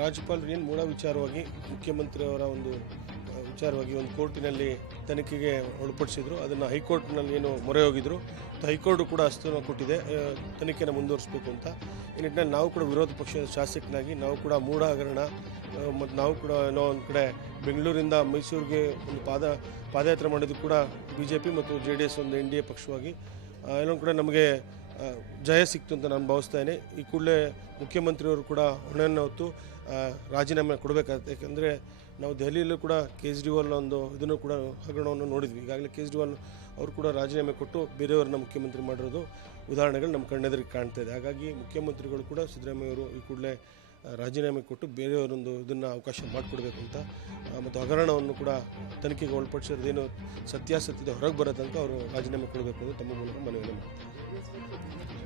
ರಾಜ್ಯಪಾಲರು ಏನು ಮೂಲ ವಿಚಾರವಾಗಿ ಮುಖ್ಯಮಂತ್ರಿಯವರ ಒಂದು ವಿಚಾರವಾಗಿ ಒಂದು ಕೋರ್ಟಿನಲ್ಲಿ ತನಿಖೆಗೆ ಒಳಪಡಿಸಿದ್ರು. ಅದನ್ನು ಹೈಕೋರ್ಟ್ನಲ್ಲಿ ಏನು ಮೊರೆ ಹೋಗಿದ್ರು, ಹೈಕೋರ್ಟ್ ಕೂಡ ಅಸ್ತನ್ನು ಕೊಟ್ಟಿದೆ ತನಿಖೆನ ಮುಂದುವರಿಸಬೇಕು ಅಂತ. ಈ ನಿಟ್ಟಿನಲ್ಲಿ ನಾವು ಕೂಡ ವಿರೋಧ ಪಕ್ಷದ ಶಾಸಕನಾಗಿ ನಾವು ಕೂಡ ಮೂಢ ಹಗರಣ ಮತ್ತು ನಾವು ಕೂಡ ಏನೋ ಒಂದು ಕಡೆ ಬೆಂಗಳೂರಿಂದ ಮೈಸೂರಿಗೆ ಒಂದು ಪಾದಯಾತ್ರೆ ಮಾಡಿದ್ದು ಕೂಡ BJP ಮತ್ತು JDS ಒಂದು NDA ಪಕ್ಷವಾಗಿ ಏನೋ ಕೂಡ ನಮಗೆ ಜಯ ಸಿಕ್ತು ಅಂತ ನಾನು ಭಾವಿಸ್ತೇನೆ. ಈ ಕೂಡಲೇ ಮುಖ್ಯಮಂತ್ರಿಯವರು ಕೂಡ ಹೊಣೆಯನ್ನು ಹೊತ್ತು ರಾಜೀನಾಮೆ ಕೊಡಬೇಕಾಗುತ್ತೆ. ಯಾಕೆಂದರೆ ನಾವು ದೆಹಲಿಯಲ್ಲೂ ಕೂಡ ಕೇಜ್ರಿವಾಲ್ ಒಂದು ಇದನ್ನು ಕೂಡ ಹಗರಣವನ್ನು ನೋಡಿದ್ವಿ. ಈಗಾಗಲೇ ಕೇಜ್ರಿವಾಲ್ ಅವರು ಕೂಡ ರಾಜೀನಾಮೆ ಕೊಟ್ಟು ಬೇರೆಯವ್ರನ್ನ ಮುಖ್ಯಮಂತ್ರಿ ಮಾಡಿರೋದು ಉದಾಹರಣೆಗಳು ನಮ್ಮ ಕಣ್ಣೆದುರಿಗೆ ಕಾಣ್ತಾ ಇದೆ. ಹಾಗಾಗಿ ಮುಖ್ಯಮಂತ್ರಿಗಳು ಕೂಡ ಸಿದ್ದರಾಮಯ್ಯವರು ಈ ಕೂಡಲೇ ರಾಜೀನಾಮೆ ಕೊಟ್ಟು ಬೇರೆಯವರೊಂದು ಇದನ್ನು ಅವಕಾಶ ಮಾಡಿಕೊಡ್ಬೇಕು ಅಂತ ಮತ್ತು ಹಗರಣವನ್ನು ಕೂಡ ತನಿಖೆಗೆ ಒಳಪಡಿಸೋದೇನು ಸತ್ಯಾಸತ್ಯತೆ ಹೊರಗೆ ಬರೋ ತನಕ ಅವರು ರಾಜೀನಾಮೆ ಕೊಡಬೇಕು ಅಂತ ತಮ್ಮ ಮೂಲಕ ಮನವಿಯನ್ನು ಮಾಡ್ತಾರೆ.